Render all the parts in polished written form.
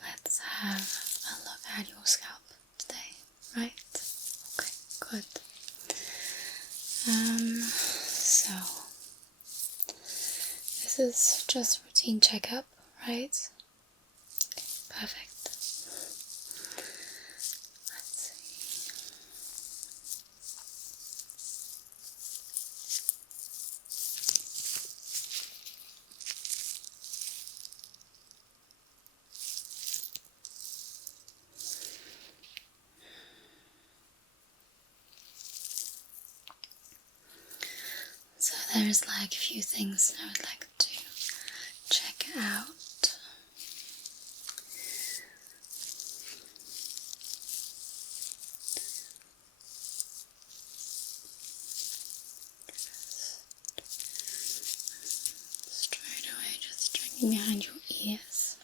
Let's have a look at your scalp today, right? Okay, good. So this is just a routine checkup, right? Okay, perfect. Let's see. So there's like a few things I would like to check out. Straight away, just checking behind your ears.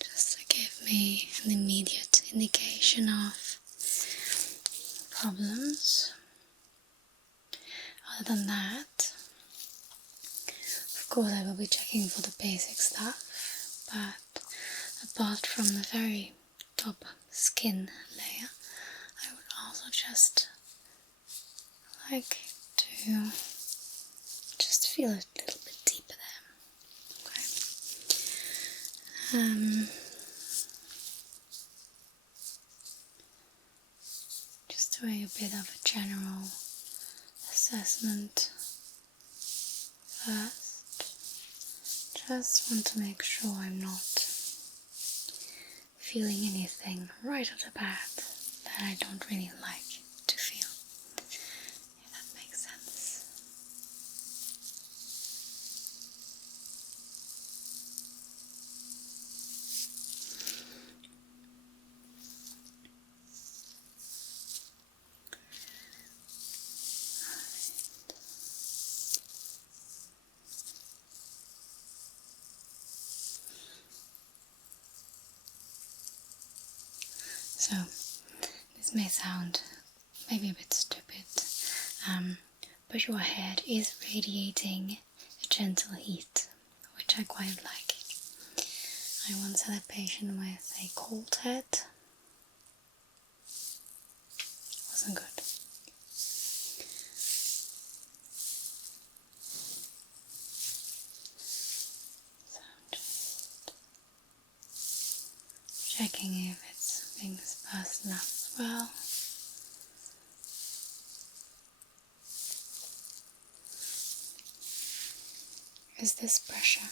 Just to give me an immediate indication of problems. Other than that, of course I will be checking for the basic stuff, but apart from the very top skin layer, I would also just like to just feel a little bit deeper there. Okay. Just doing a bit of a general assessment first. Just want to make sure I'm not feeling anything right off the bat that I don't really like to feel, if that makes sense. So, this may sound maybe a bit stupid, but your head is radiating a gentle heat, which I quite like. I once had a patient with a cold head. Wasn't good. So I'm just checking if it's being dispersed enough as well. Is this pressure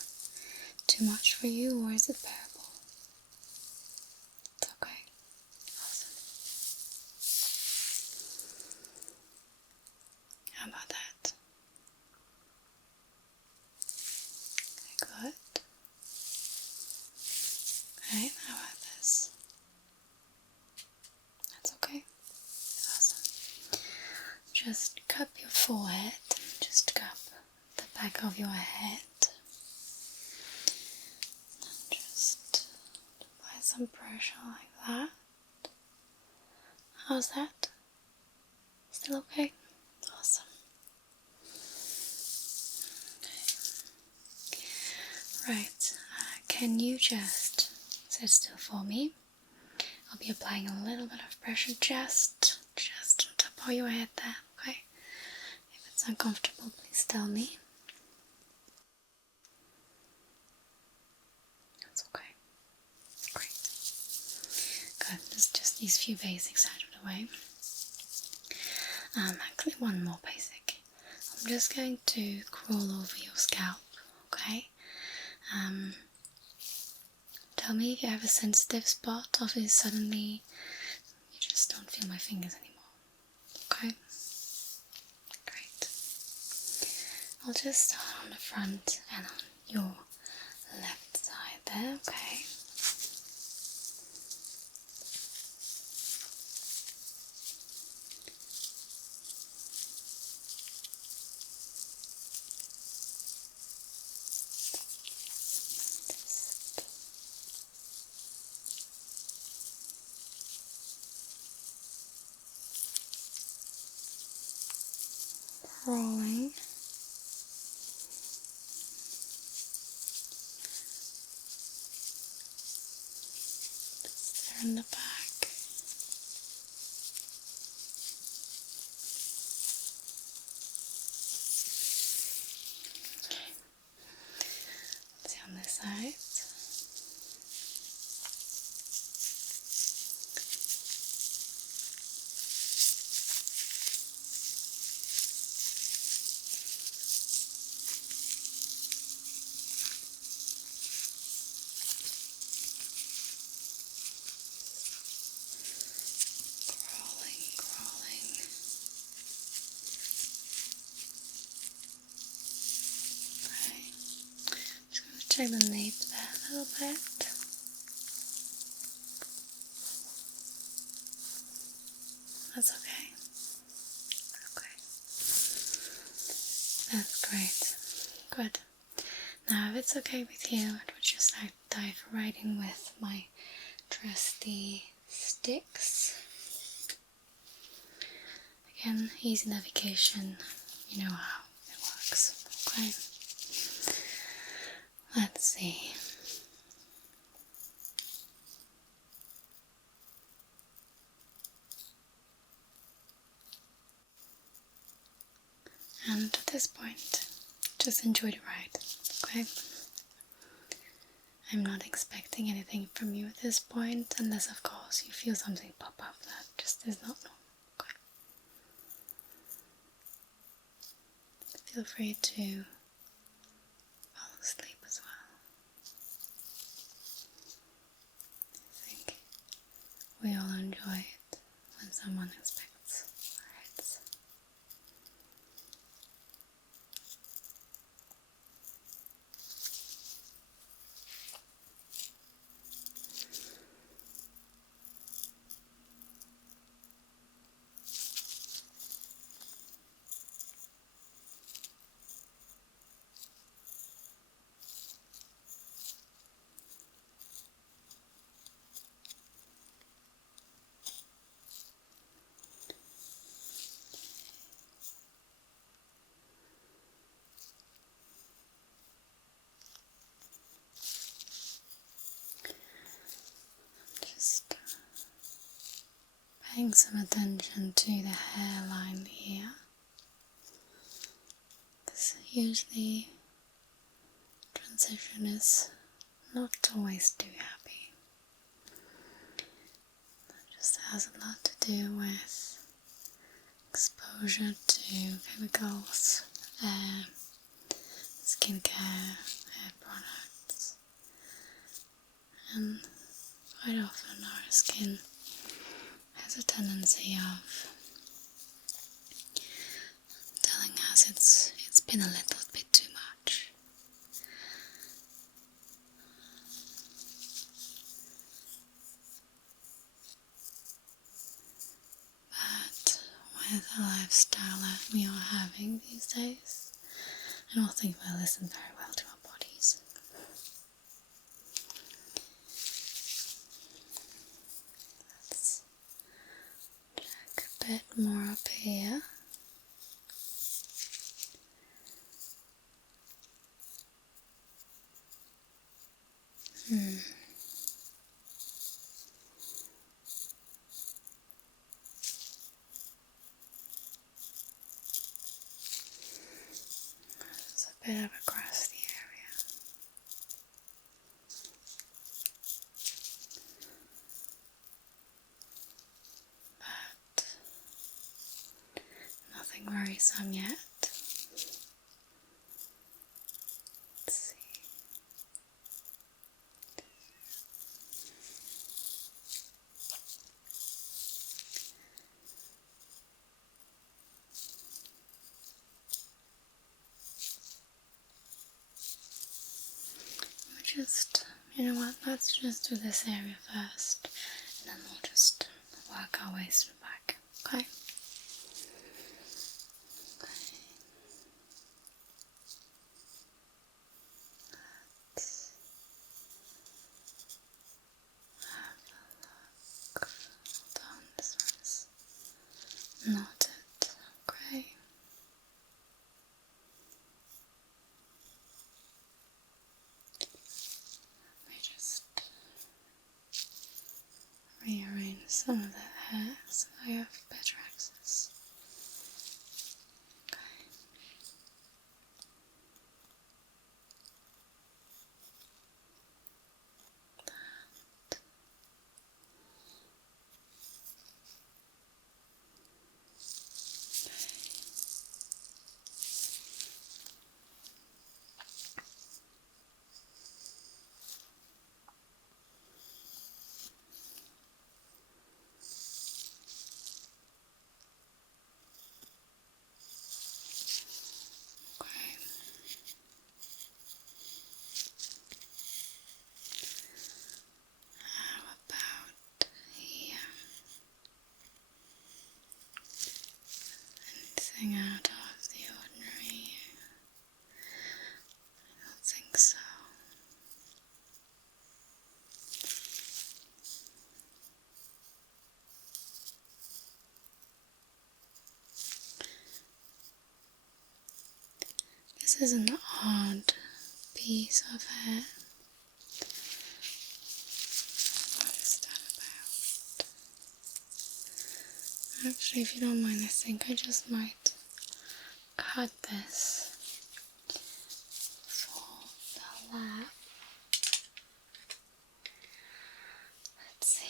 too much for you, or is it bearable? It's okay. Awesome. How about that? Okay, good. Okay, how about this? That's okay. Awesome. Just cup your forehead. Just cup the back of your head. And just apply some pressure like that. How's that? Still okay? Awesome. Okay. Right. Can you just sit still for me? I'll be applying a little bit of pressure just on top of your head there, okay? If it's uncomfortable, please tell me. That's okay. Great. Good. There's just these few basics out of the way. Actually one more basic. I'm just going to crawl over your scalp, okay? Tell me if you have a sensitive spot or if suddenly you just don't feel my fingers anymore, okay? Great. I'll just start on the front and on your left side there, okay? crawling. Just there in the back. Let's see on this side. Crawling. Okay. Just going to check the nape there a little bit. That's okay. Okay. That's great. Good. Now, if it's okay with you, I would just like to dive right in with my trusty sticks. Again, easy navigation, you know how it works. Okay. Let's see. And at this point, just enjoy the ride, okay? I'm not expecting anything from you at this point, unless of course you feel something pop up that just is not normal, okay? Feel free to fall asleep as well. I think we all enjoy it when someone inspects our heads. Just paying some attention to the hairline here, because usually transition is not always too happy. It just has a lot to do with exposure to chemicals, skincare, hair products, and quite often our skin has a tendency of telling us it's been a little bit too much. But with the lifestyle that we are having these days, I don't think we listen very well to our bodies. Let's check a bit more up here. It's a bit of a grassy area. But nothing worrisome yet. Let's see. Just, you know what, let's just do this area first, and then we'll just work our way through the back, okay? Let's have a look. Hold on, this one's knotted, okay? some of that hair so I have better access. Okay. How about here? Anything out of the ordinary? I don't think so. This is an odd piece of hair. What is that about? Actually, if you don't mind, I think I just might cut this for the lab. Let's see.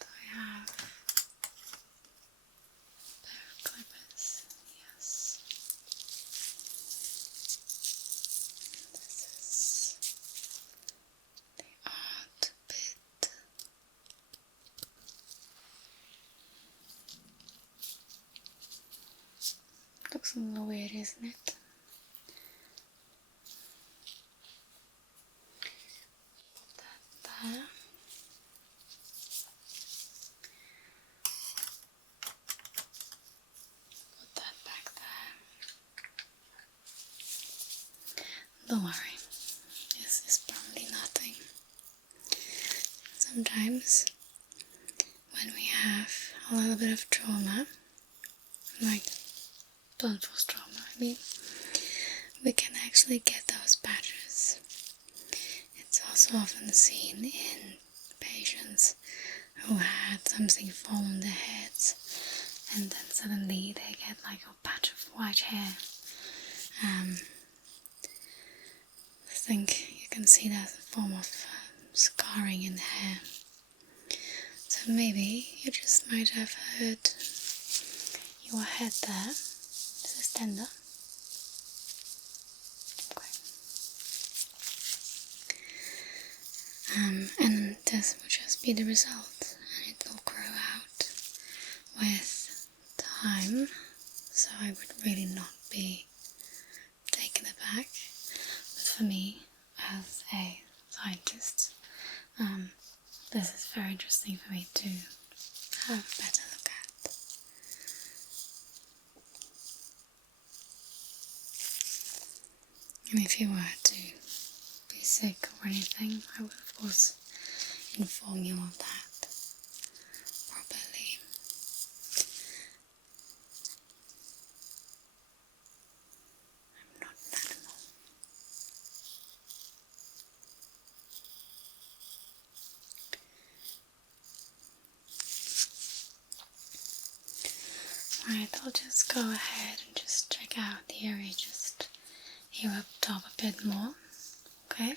Do I have a pair of clippers? Yes. This is the odd bit. Looks a little weird, isn't it? Put that there. Put that back there. Don't worry, this is probably nothing. Sometimes when we have a little bit of trauma, like blunt force trauma, I mean, we can actually get those patches. It's also often seen in patients who had something fall on their heads and then suddenly they get like a patch of white hair. I think you can see that as a form of scarring in the hair. So maybe you just might have hurt your head there. This is tender. Okay. And this will just be the result, and it will grow out with time, so I would really not be taken aback. But for me, as a scientist, this is very interesting for me to have a better look at. And if you were to be sick or anything, I would of course inform you of that properly. I'm not an animal. Right, I'll just go ahead and just check out the area just here up top a bit more. Okay?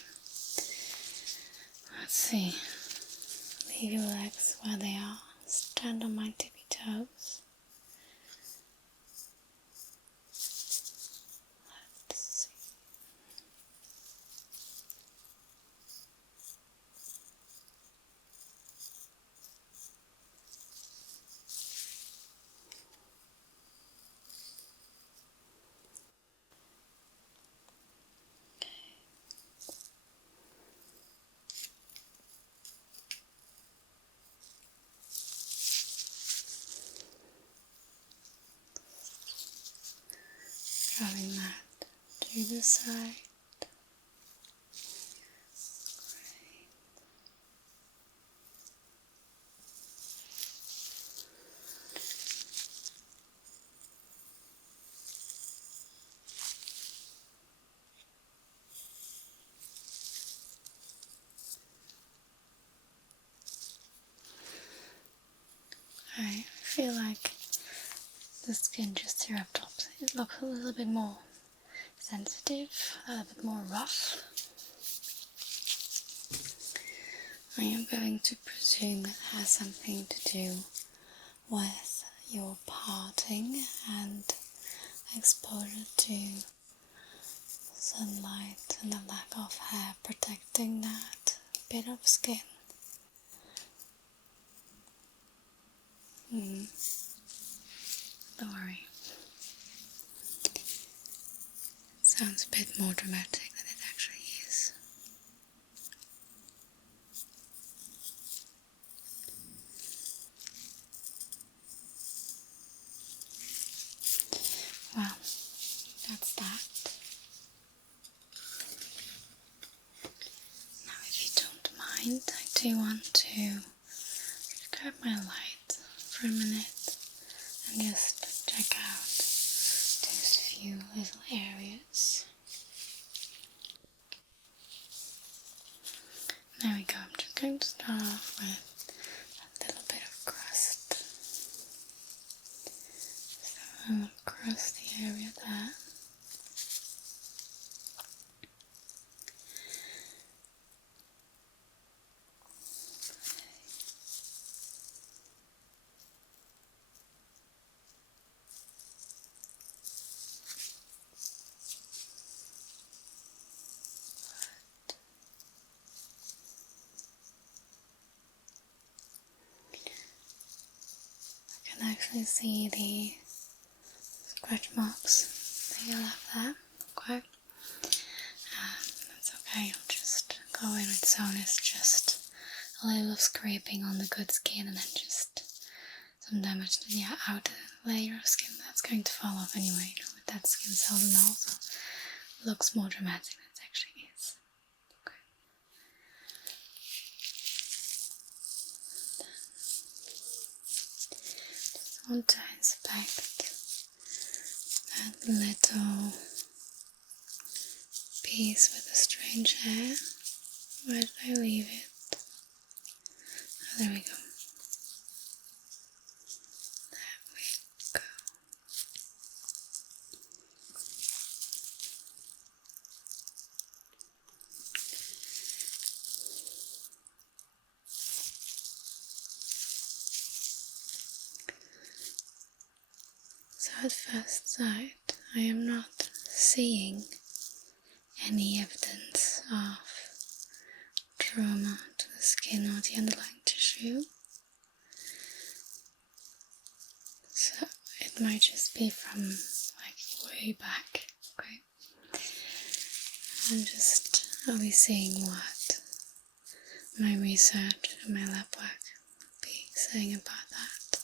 Let's see. Leave your legs where they are. Stand on my tippy toes. Let's see. Drawing that to the side. feel like the skin just here up top, it looks a little bit more sensitive, a little bit more rough. I am going to presume that has something to do with your parting and exposure to sunlight and the lack of hair protecting that bit of skin. Don't worry. It sounds a bit more dramatic than it actually is. Well, that's that. Now, if you don't mind, I do want to grab my light for a minute and just check out those few little areas. There we go. I'm just going to start off with a little bit of crust. So I'll cross the area there. I can actually see the scratch marks that you left there. Okay. That's okay, I'll just go in with softness, just a little of scraping on the good skin and then just some damage to the outer layer of skin that's going to fall off anyway, with that skin cells and also looks more dramatic than it actually is. Okay. Just want to inspect that little piece with the strange hair. Where did I leave it? Oh, there we go. There we go. So at first sight, I am not seeing any evidence of trauma to the skin or the underlying tissue. So it might just be from like way back, okay? I'll be seeing what my research and my lab work will be saying about that.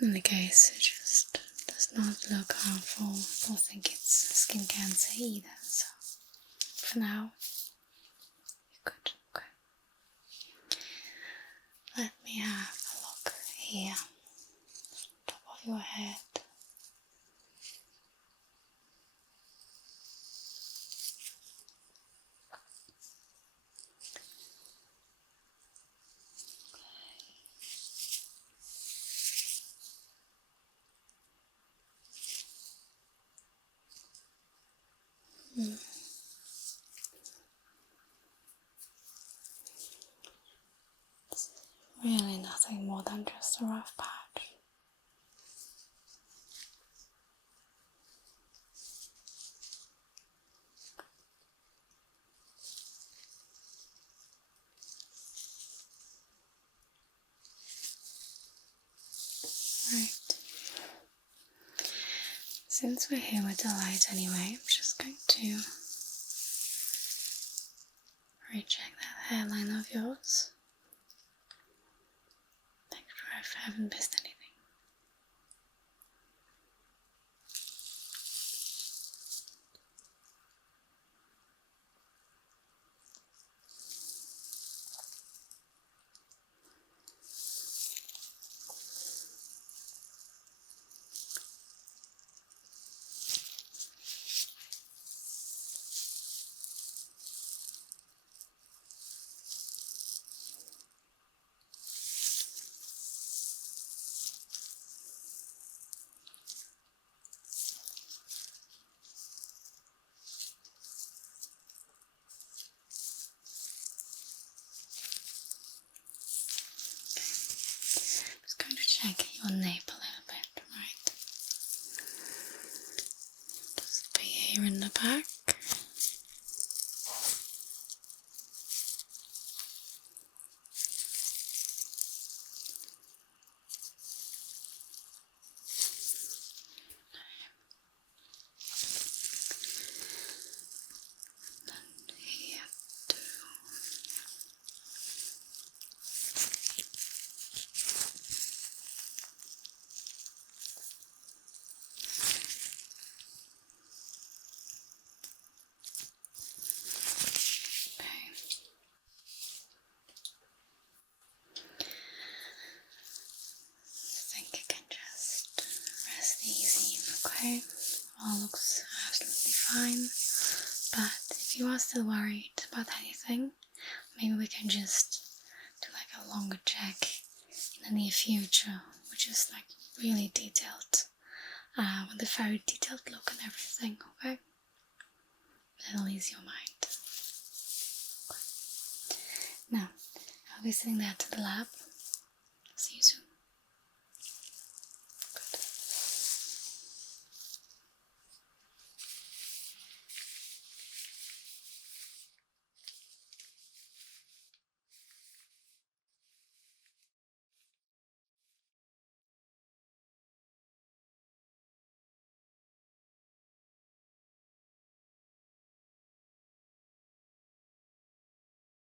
In the case, it just does not look harmful. I don't think it's skin cancer either, so for now, you're good. Okay. Let me have a look here, top of your head. It's really nothing more than just a rough patch. Right. Since we're here with the light anyway, I'm just going to recheck that hairline of yours. Make sure I haven't missed anything. here in the back. And here too. I think you can just rest easy, okay? All looks absolutely fine. But if you are still worried about anything, maybe we can just do like a longer check in the near future, which is like really detailed, with a very detailed look and everything, okay? That'll ease your mind. Okay. Now, I'll be sending that to the lab. See you soon.